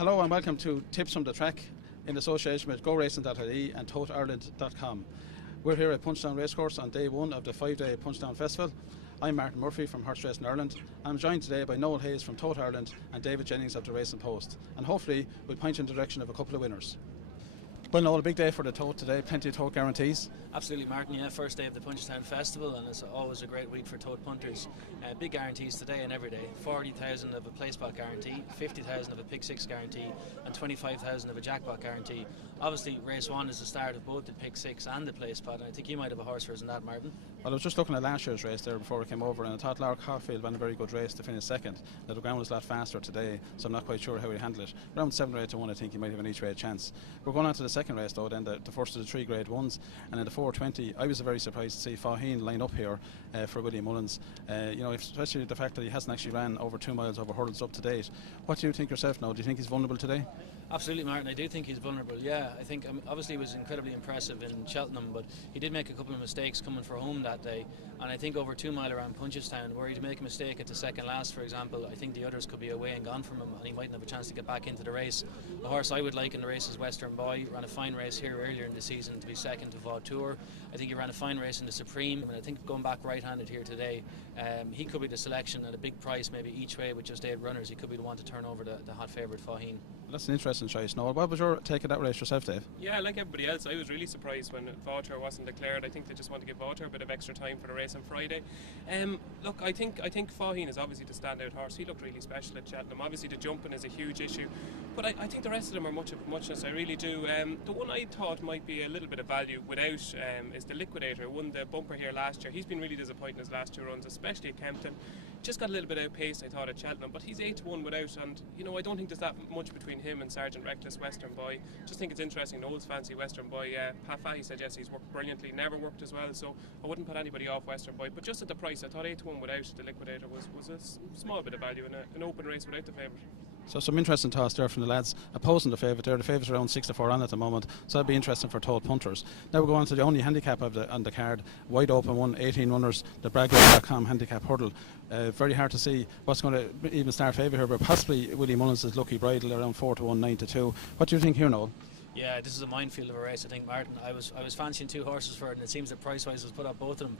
Hello and welcome to Tips from the Track in association with GoRacing.ie and ToteIreland.com. We're here at Punchestown Racecourse on day one of the 5-day Punchestown Festival. I'm Martin Murphy from Horse Racing Ireland. I'm joined today by Noel Hayes from Tote Ireland and David Jennings of the Racing Post. And hopefully we'll point you in the direction of a couple of winners. Well, Noel, a big day for the Tote today, plenty of Tote guarantees. Absolutely, Martin, yeah, first day of the Punchestown Festival, and it's always a great week for Tote punters. Big guarantees today and every day. 40,000 of a play spot guarantee, 50,000 of a pick six guarantee, and 25,000 of a jackpot guarantee. Obviously, race one is the start of both the pick six and the play spot, and I think you might have a horse for us in that, Martin. Well, I was just looking at last year's race there before we came over, and I thought Lark Caulfield ran a very good race to finish second. Now, the ground was a lot faster today, so I'm not quite sure how he'd handle it. Around 7 or 8 to 1, I think he might have an each way chance. We're going on to the second race, though, then the first of the 3 grade ones, and in the 420, I was very surprised to see Faheen line up here for Willie Mullins. Especially the fact that he hasn't actually ran over 2 miles over hurdles up to date. What do you think yourself now? Do you think he's vulnerable today? Absolutely, Martin. I do think he's vulnerable. Yeah, I think obviously he was incredibly impressive in Cheltenham, but he did make a couple of mistakes coming for home that day. And I think over 2 mile around Punchestown, were he to make a mistake at the second last, for example, I think the others could be away and gone from him, and he mightn't have a chance to get back into the race. The horse I would like in the race is Western Boy. Ran a fine race here earlier in the season to be second to Vautour. I think he ran a fine race in the Supreme, and I think going back right-handed here today, he could be the selection at a big price, maybe each way with just 8 runners. He could be the one to turn over the hot favourite Faheen. That's an interesting choice. Noel, what was your take of that race yourself, Dave? Yeah, like everybody else, I was really surprised when Vautour wasn't declared. I think they just want to give Vautour a bit of extra time for the race on Friday. Look, I think Faheen is obviously the standout horse. He looked really special at Cheltenham. Obviously the jumping is a huge issue, but I think the rest of them are much of muchness. I really do. The one I thought might be a little bit of value without is the Liquidator. Won the bumper here last year. He's been really disappointing his last 2 runs, especially at Kempton. Just got a little bit out of pace, I thought, at Cheltenham, but he's 8 to 1 without, and I don't think there's that much between him and Sergeant Reckless Western Boy. Just think it's interesting. Noel's fancy Western Boy. Pat Fahey said yes, he's worked brilliantly, never worked as well, so I wouldn't put anybody off Western Boy. But just at the price, I thought 8 to 1 without the Liquidator was a small bit of value in an open race without the favourite. So some interesting toss there from the lads opposing the favourite there. The favourite's around 6 to 4 on at the moment, so that'd be interesting for Tote punters. Now we go on to the only handicap on the card, wide open one, 18 runners, the Bragwell.com handicap hurdle. Very hard to see what's going to even start favourite here, but possibly Willie Mullins' Lucky Bridle around 4 to 1, 9 to 2. What do you think here, Noel? Yeah, this is a minefield of a race, I think, Martin. I was fancying 2 horses for it, and it seems that price-wise was put up both of them.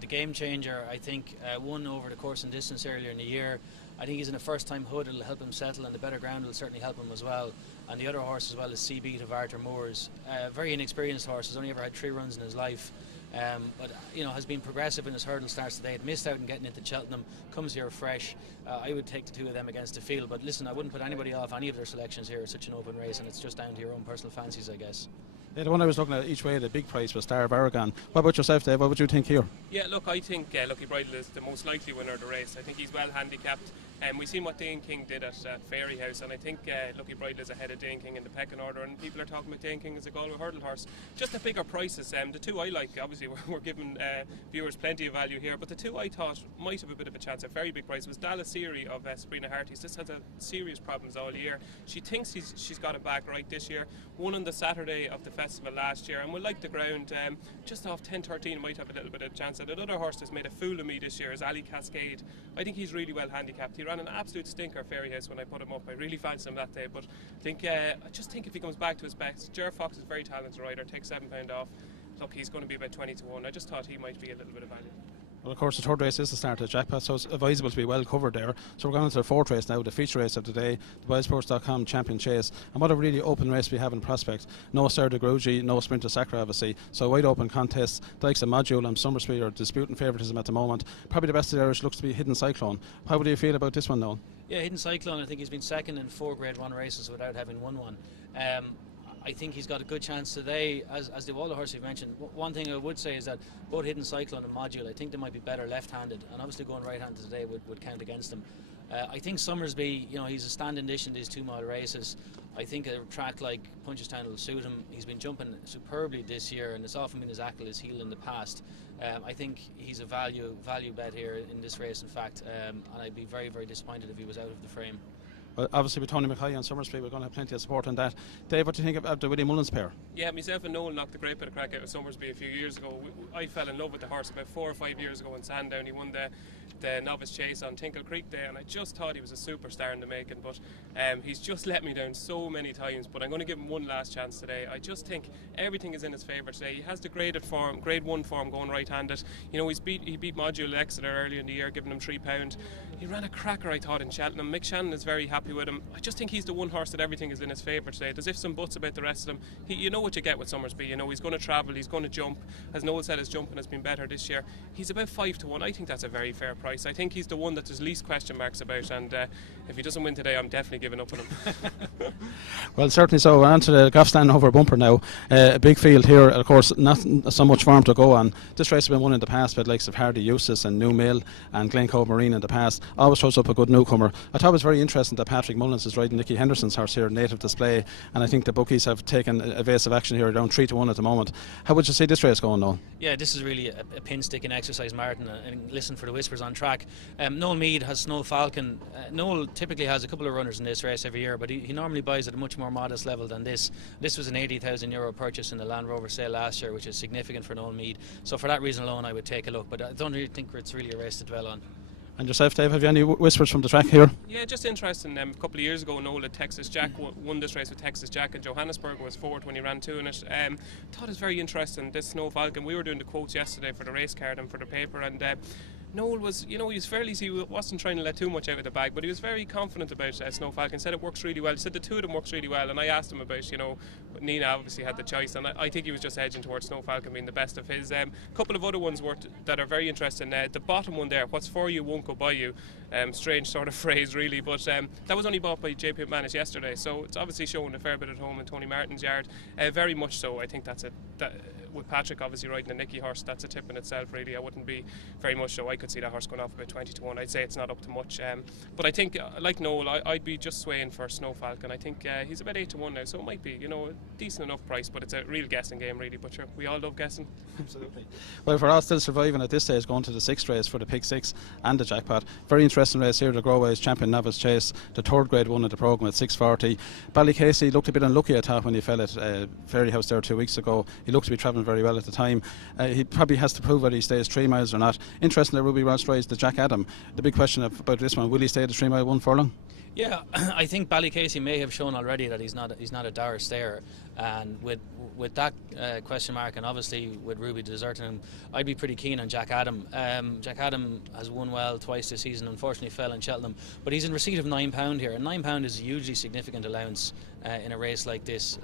The Game Changer, I think, won over the course and distance earlier in the year. I think he's in a first-time hood. It'll help him settle, and the better ground will certainly help him as well. And the other horse as well is CB of Arthur Moores. Very inexperienced horse. Has only ever had 3 runs in his life. But has been progressive in his hurdle starts today. It missed out in getting into Cheltenham, comes here fresh. I would take the 2 of them against the field, but listen, I wouldn't put anybody off any of their selections here. It's such an open race, and it's just down to your own personal fancies, I guess. Yeah, the one I was looking at each way, the big price was Star of Aragon. What about yourself, Dave? What would you think here? Yeah, look, I think Lucky Bridle is the most likely winner of the race. I think he's well handicapped. We've seen what Dane King did at Fairy House, and I think Lucky Bridle is ahead of Dane King in the pecking order, and people are talking about Dane King as a Galway hurdle horse. Just the bigger prices. The 2 I like, obviously we're giving viewers plenty of value here, but the 2 I thought might have a bit of a chance, a very big price, was Dallasiri of Sabrina Harties. This has serious problems all year. She thinks she's got it back right this year. Won on the Saturday of the festival last year, and will like the ground. Just off 10-13 might have a little bit of chance. And another horse that's made a fool of me this year is Ali Cascade. I think he's really well handicapped. He ran an absolute stinker at Fairy House when I put him up. I really fancied him that day, but I just think if he comes back to his best, Ger Fox is a very talented rider, takes £7 off. Look, he's going to be about 20 to 1. I just thought he might be a little bit of value. Well, of course, the third race is the start of the jackpot, so it's advisable to be well covered there. So we're going into the 4th race now, the feature race of the day, the BioSports.com Champion Chase. And what a really open race we have in prospect. No Sir de Grugy, no Sprinter Sacra, obviously. So a wide open contest. The likes of Module and Summersby are disputing favouritism at the moment. Probably the best of the Irish looks to be Hidden Cyclone. How do you feel about this one, Noel? Yeah, Hidden Cyclone, I think he's been second in 4 Grade 1 races without having won one. I think he's got a good chance today, as do all the horses you've mentioned. One thing I would say is that both Hidden Cyclone and Module, I think they might be better left-handed, and obviously going right-handed today would count against them. I think Summersby, he's a stand-in dish in these 2 mile races. I think a track like Punchestown will suit him. He's been jumping superbly this year, and it's often been his Achilles heel in the past. I think he's a value bet here in this race, in fact, and I'd be very, very disappointed if he was out of the frame. Well, obviously with Tony Mackay and Summersby, we're going to have plenty of support on that. Dave, what do you think of the Willie Mullins pair? Yeah, myself and Noel knocked a great bit of crack out of Summersby a few years ago. I fell in love with the horse about 4 or 5 years ago in Sandown. He won the Novice Chase on Tinkle Creek Day, and I just thought he was a superstar in the making, but he's just let me down so many times. But I'm going to give him one last chance today. I just think everything is in his favour today. He has the Grade 1 form going right-handed. You know, he beat Module Exeter earlier in the year, giving him £3. He ran a cracker, I thought, in Cheltenham. Mick Shannon is very happy with him. I just think he's the one horse that everything is in his favour today. There's ifs and buts about the rest of them. You know what you get with Summersby. You know, he's going to travel, he's going to jump. As Noel said, his jumping has been better this year. He's about 5 to 1. I think that's a very fair price. I think he's the one that there's least question marks about, and if he doesn't win today, I'm definitely giving up on him. Well, certainly so. We're on to the Goffstown over bumper now. A big field here, of course, not so much farm to go on. This race has been won in the past by the likes of Hardy Eustace and New Mill and Glencove Marine in the past. Always throws up a good newcomer. I thought it was very interesting that Patrick Mullins is riding Nicky Henderson's horse here, Native Display, and I think the bookies have taken evasive action here, around 3 to 1 at the moment. How would you see this race going, Noel? Yeah, this is really a pin-sticking exercise, Martin, and listen for the whispers on track. Noel Meade has Snow Falcon. Noel typically has a couple of runners in this race every year, but he normally buys at a much more modest level than this. This was an €80,000 purchase in the Land Rover sale last year, which is significant for Noel Meade. So for that reason alone, I would take a look, but I don't really think it's really a race to dwell on. And yourself, Dave, have you any whispers from the track here? Yeah, just interesting. A couple of years ago, Noel at Texas Jack won this race with Texas Jack in Johannesburg and was fourth when he ran 2 in it. Thought it was very interesting, this Snow Falcon. We were doing the quotes yesterday for the race card and for the paper, and Noel was, he wasn't trying to let too much out of the bag, but he was very confident about Snow Falcon. Said it works really well. He said the two of them works really well, and I asked him about, Nina obviously had the choice, and I think he was just edging towards Snow Falcon being the best of his. Couple of other ones that are very interesting. The bottom one there, what's for you won't go by you. Strange sort of phrase, really, but that was only bought by JP McManus yesterday, so it's obviously showing a fair bit at home in Tony Martin's yard. Very much so. I think that's it. With Patrick obviously riding a Nicky horse, that's a tip in itself, really. I wouldn't be very much so. I could see that horse going off about 20 to 1. I'd say it's not up to much, but I think, like Noel, I'd be just swaying for Snow Falcon. I think he's about 8 to 1 now, so it might be, a decent enough price, but it's a real guessing game, really. But sure, we all love guessing. Absolutely. Well, for us still surviving at this stage, going to the 6th race for the Pick 6 and the jackpot. Very interesting race here, the Growways Champion Novice Chase, the 3rd Grade 1 of the programme at 6:40. Ballycasey looked a bit unlucky, I thought, when he fell at Fairy House there 2 weeks ago. He looked to be travelling very well at the time. He probably has to prove whether he stays 3 miles or not. Interesting that Ruby Ross rides the Jack Adam. The big question about this one, will he stay the 3 mile 1 furlong? Yeah, I think Ballycasey may have shown already that he's not a dour stayer, and with that question mark, and obviously with Ruby deserting him, I'd be pretty keen on Jack Adam. Jack Adam has won well twice this season, unfortunately fell in Cheltenham, but he's in receipt of £9 here, and £9 is a hugely significant allowance in a race like this,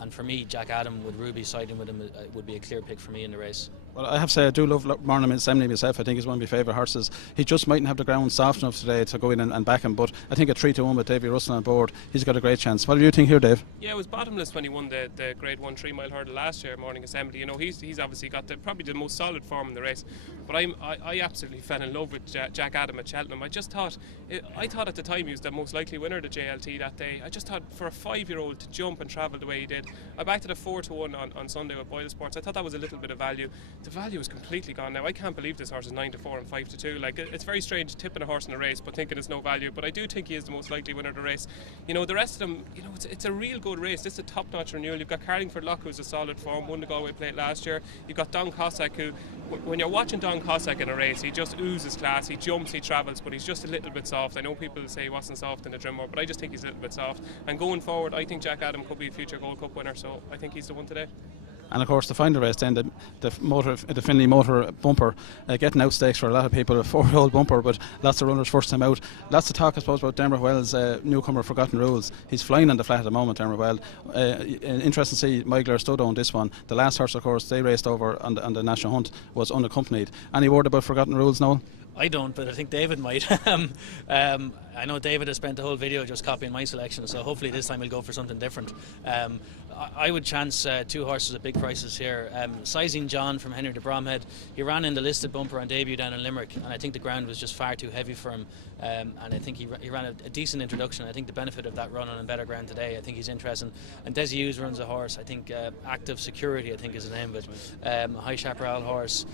and for me, Jack Adam with Ruby siding with him would be a clear pick for me in the race. Well, I have to say I do love Marnham Assembly myself. I think he's one of my favourite horses. He just mightn't have the ground soft enough today to go in and back him, but I think a 3 to 1 with Davy Russell on board, he's got a great chance. What do you think here, Dave? Yeah, it was bottomless when he won the Grade 1 3 mile hurdle last year, Morning Assembly. He's obviously got probably the most solid form in the race, but I absolutely fell in love with Jack Adam at Cheltenham. I thought at the time he was the most likely winner of the JLT that day. I just thought for a 5-year-old to jump and travel the way he did. I backed at a 4 to 1 on Sunday with Boyle Sports. I thought that was a little bit of value. The value is completely gone now. I can't believe this horse is 9 to 4 and 5 to 2. Like, it's very strange tipping a horse in a race but thinking it's no value, but I do think he is the most likely winner of the race. The rest of them, it's a real good race. This is a top-notch renewal. You've got Carlingford Lock, who's a solid form, won the Galway Plate last year. You've got Don Cossack, who, when you're watching Don Cossack in a race, he just oozes class. He jumps, he travels, but he's just a little bit soft. I know people say he wasn't soft in the Drimmer, but I just think he's a little bit soft. And going forward, I think Jack Adam could be a future Gold Cup winner, so I think he's the one today. And of course the final race then, the Finley Motor bumper, getting out stakes for a lot of people, a 4-year-old bumper, but lots of runners first time out. Lots of talk, I suppose, about Dermot Wells' newcomer Forgotten Rules. He's flying on the flat at the moment, Dermot Well. Interesting to see Migler stood on this one. The last horse, of course, they raced over on the National Hunt was unaccompanied. Any word about Forgotten Rules, Noel? I don't, but I think David might. I know David has spent the whole video just copying my selection, so hopefully this time he'll go for something different. I would chance 2 horses at big prices here. Sizing John from Henry de Bromhead, he ran in the listed bumper on debut down in Limerick, and I think the ground was just far too heavy for him. and I think he ran a decent introduction. I think the benefit of that run on a better ground today, I think he's interesting. And Desi Hughes runs a horse, I think Active Security, I think is the name of it, a High Chaparral horse.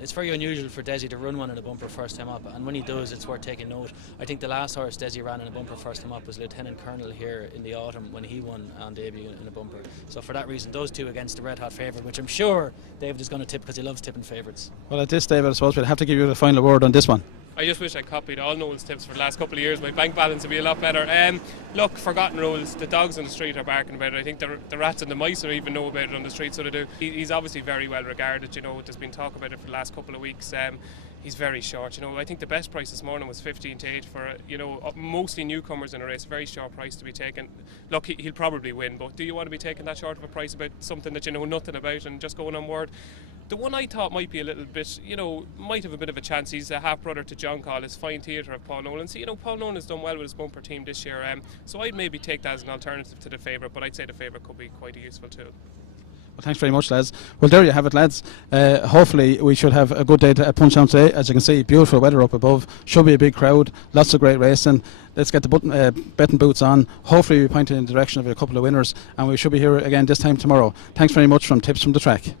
It's very unusual for Desi to run one in a bumper first time up, and when he does, it's worth taking note. I think the last horse Desi ran in a bumper first time up was Lieutenant Colonel here in the autumn when he won on debut in a bumper. So for that reason, those two against the red hot favourite, which I'm sure David is going to tip because he loves tipping favourites. Well, at this, David, I suppose we'll have to give you the final word on this one. I just wish I copied all Noel's tips for the last couple of years. My bank balance would be a lot better. Look, forgotten rules. The dogs on the street are barking about it. I think the rats and the mice are even know about it on the street, so they do. He's obviously very well regarded. There's been talk about it for the last couple of weeks. He's very short. I think the best price this morning was 15 to 8 for mostly newcomers in a race. Very short price to be taken. Look, he'll probably win, but do you want to be taking that short of a price about something that you know nothing about and just going on word? The one I thought might be a little bit, might have a bit of a chance. He's a half brother to John Call, his Fine Theatre of Paul Nolan. See, Paul Nolan has done well with his bumper team this year, so I'd maybe take that as an alternative to the favourite, but I'd say the favourite could be quite a useful tool. Well, thanks very much, lads. Well, there you have it, lads. Hopefully we should have a good day at Punchestown today. As you can see, beautiful weather up above. Should be a big crowd. Lots of great racing. Let's get the betting boots on. Hopefully we point in the direction of a couple of winners, and we should be here again this time tomorrow. Thanks very much from Tips from the Track.